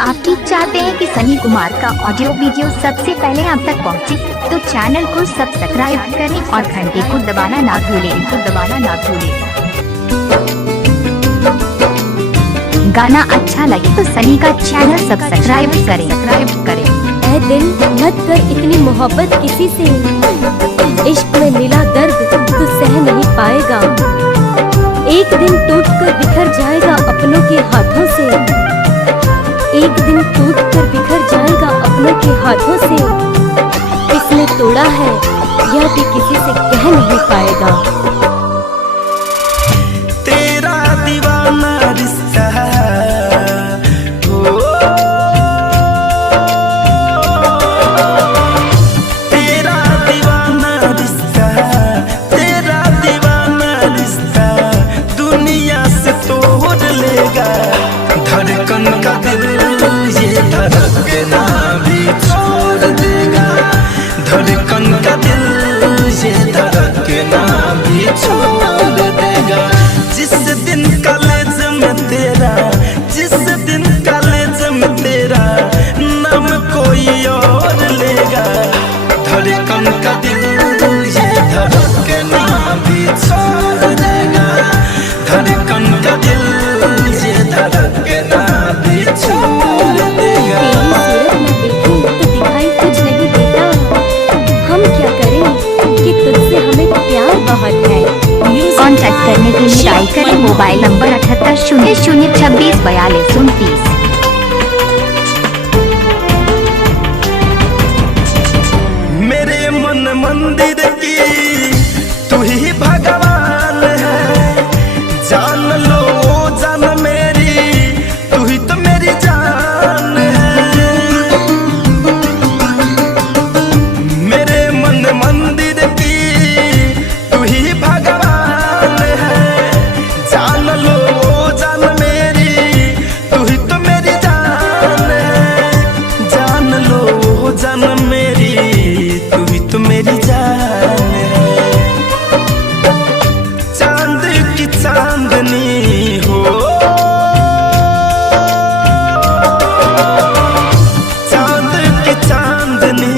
आप ठीक चाहते हैं कि सनी कुमार का ऑडियो वीडियो सबसे पहले आप तक पहुंचे, तो चैनल को सब्सक्राइब करें और घंटे को दबाना ना भूलें। गाना अच्छा लगे तो सनी का चैनल सब्सक्राइब करें। ऐ दिल मत कर इतनी मोहब्बत किसी से, इश्क में मिला दर्द तू सह नहीं पाएगा। एक दिन टूटकर बिखर जाएगा अपनों के हाथों से, एक दिन टूटकर बिखर जाएगा अपनों के हाथों से। किसने तोड़ा है यह भी किसी से कह नहीं पाएगा। तेरा दीवाना रिश्ता दुनिया से तोड़ लेगा। धड़कन का दिल ये धड़कना भी छोड़ देगा। धड़कन का दिल ये धड़कना भी छोड़ देगा। जिस दिन कॉलेज में तेरा, जिस दिन कॉलेज में तेरा नाम कोई और लेगा। धड़कन का दिल ये धड़कना भी छोड़ देगा। धड़कन का दिल ये धड़कना भी छोड़ देगा। तो दिखाई कुछ नहीं देता, हम क्या करें कि तुझसे हमें प्यार बहुत है। कांटेक्ट करने के लिए डायल करें मोबाइल नंबर 78 00 26 42 29। मेरे मन मंदिर की तू ही भगवान है। जान लो जान मेरी, तू ही तो मेरी जान है। मेरे मन मंदिर की तू ही भगवान है। जान लो जान मेरी, तू ही तो मेरी जान है। जान लो जान मेरी, तू ही तो मेरी जान है। चांद की चांदनी हो, चांद की चांदनी,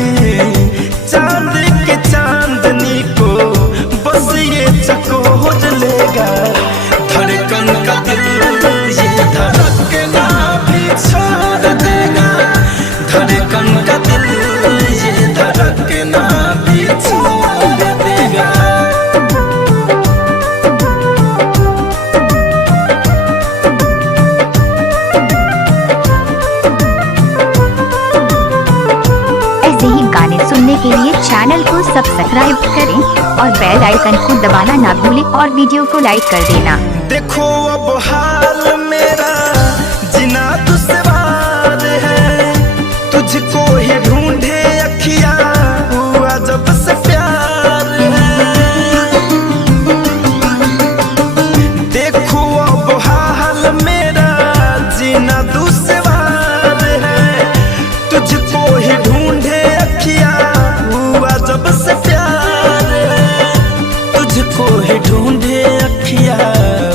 चांद की चांदनी को बस ये चकोर लेगा। धड़कन का दिल ये धड़कना भी छोड़ देगा। धड़कन का दिल ये धड़कना भी छोड़ देगा। ऐसे ही गाने सुनने के लिए चैनल को सब्सक्राइब करें और बेल आइकन को दबाना ना भूलें और वीडियो को लाइक कर देना। देखो अब हाल मेरा जीना दुश्वार है। तुझको ही ढूंढे अखियां हुआ जब से प्यार है। देखो अब हाल मेरा जीना दुश्वार है। तुझको ही ढूंढे अखियां हुआ जब से प्यार है। तुझको ही ढूंढे अखियां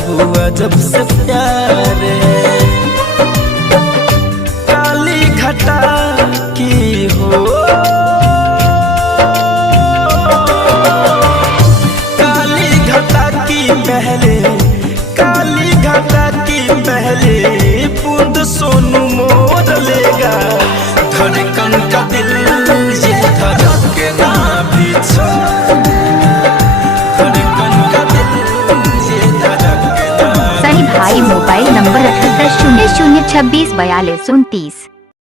हुआ जब से प्यार है। काली घटा की हो, काली घटा की पहले, काली घटा की पहले बूंद सोनू मोर लेगा। धड़कन का दिल ये धड़कना भी छोड़ देगा। धड़कन का दिल ये धड़कना। सनी भाई मोबाइल नंबर 78 00 26 42 29।